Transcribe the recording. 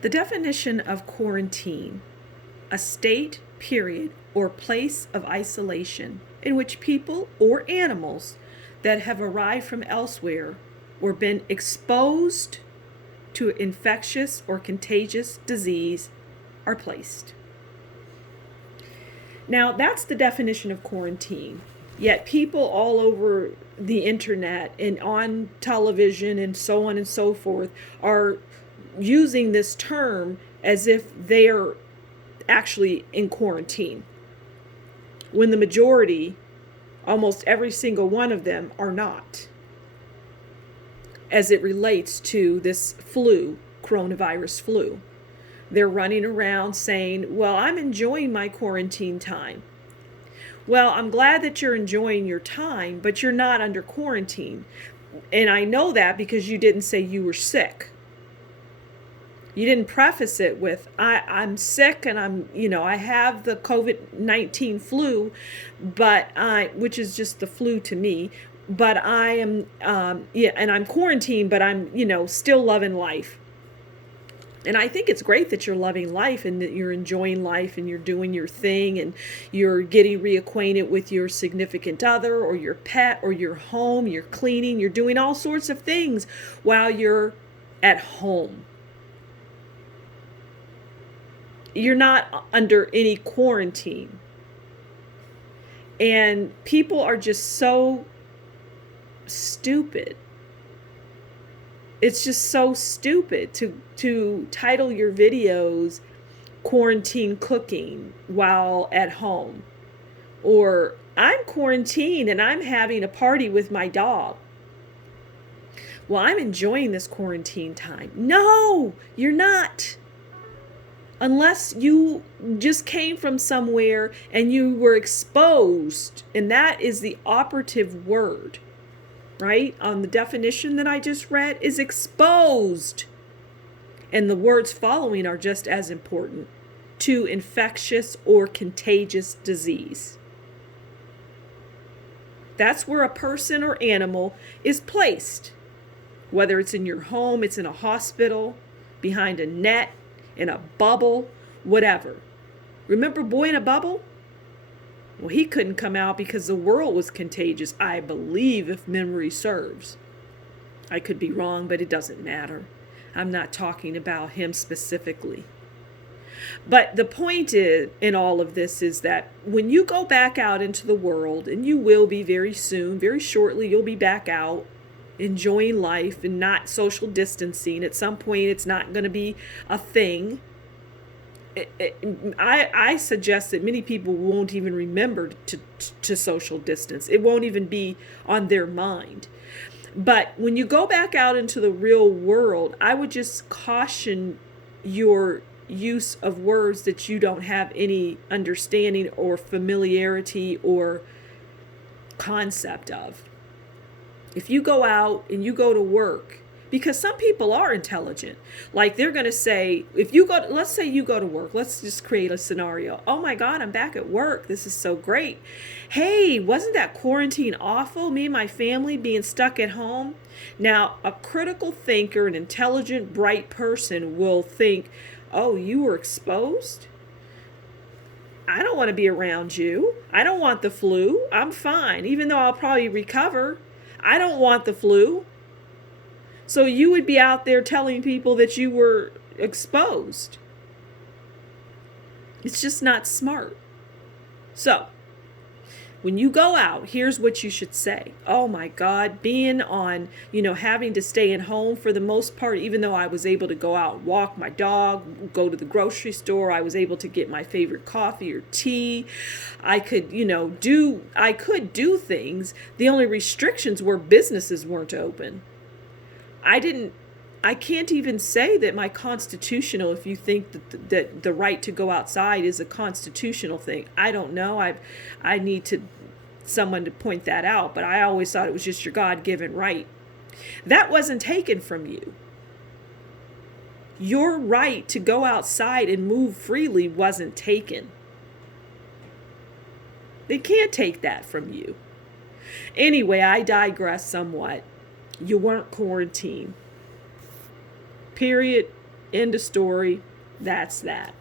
The definition of quarantine: a state, period, or place of isolation in which people or animals that have arrived from elsewhere or been exposed to infectious or contagious disease are placed. Now, that's the definition of quarantine. Yet people all over the internet and on television and so on and so forth are using this term as if they're actually in quarantine, when the majority, almost every single one of them, are not, as it relates to this coronavirus flu. They're running around saying, well, I'm enjoying my quarantine time. Well, I'm glad that you're enjoying your time, but you're not under quarantine. And I know that because you didn't say you were sick. You didn't preface it with, I'm sick and I have the COVID-19 flu, which is just the flu to me, but I am, and I'm quarantined, but I'm, still loving life. And I think it's great that you're loving life and that you're enjoying life and you're doing your thing and you're getting reacquainted with your significant other or your pet or your home, you're cleaning, you're doing all sorts of things while you're at home. You're not under any quarantine. And people are just so stupid. It's just so stupid to title your videos quarantine cooking while at home, or I'm quarantined and I'm having a party with my dog. Well, I'm enjoying this quarantine time. No, you're not. Unless you just came from somewhere and you were exposed, and that is the operative word, right? On the definition that I just read is exposed. And the words following are just as important: to infectious or contagious disease. That's where a person or animal is placed. Whether it's in your home, it's in a hospital, behind a net, in a bubble, whatever. Remember Boy in a Bubble? Well, he couldn't come out because the world was contagious, I believe, if memory serves. I could be wrong, but it doesn't matter. I'm not talking about him specifically. But the point is, in all of this, is that when you go back out into the world, and you will be very soon, very shortly, you'll be back out enjoying life and not social distancing. At some point, it's not going to be a thing. I suggest that many people won't even remember to social distance. It won't even be on their mind. But when you go back out into the real world, I would just caution your use of words that you don't have any understanding or familiarity or concept of. If you go out and you go to work, because some people are intelligent, like they're going to say, let's say you go to work, let's just create a scenario. Oh my God, I'm back at work. This is so great. Hey, wasn't that quarantine awful? Me and my family being stuck at home. Now, a critical thinker, an intelligent, bright person will think, oh, you were exposed? I don't want to be around you. I don't want the flu. I'm fine, even though I'll probably recover. I don't want the flu. So you would be out there telling people that you were exposed. It's just not smart. So when you go out, here's what you should say. Oh my God, being on, having to stay at home for the most part, even though I was able to go out and walk my dog, go to the grocery store, I was able to get my favorite coffee or tea. I could, do things. The only restrictions were businesses weren't open. I can't even say that my constitutional, if you think that the right to go outside is a constitutional thing. I don't know. I need someone to point that out, but I always thought it was just your God-given right. That wasn't taken from you. Your right to go outside and move freely wasn't taken. They can't take that from you. Anyway, I digress somewhat. You weren't quarantined. Period. End of story. That's that.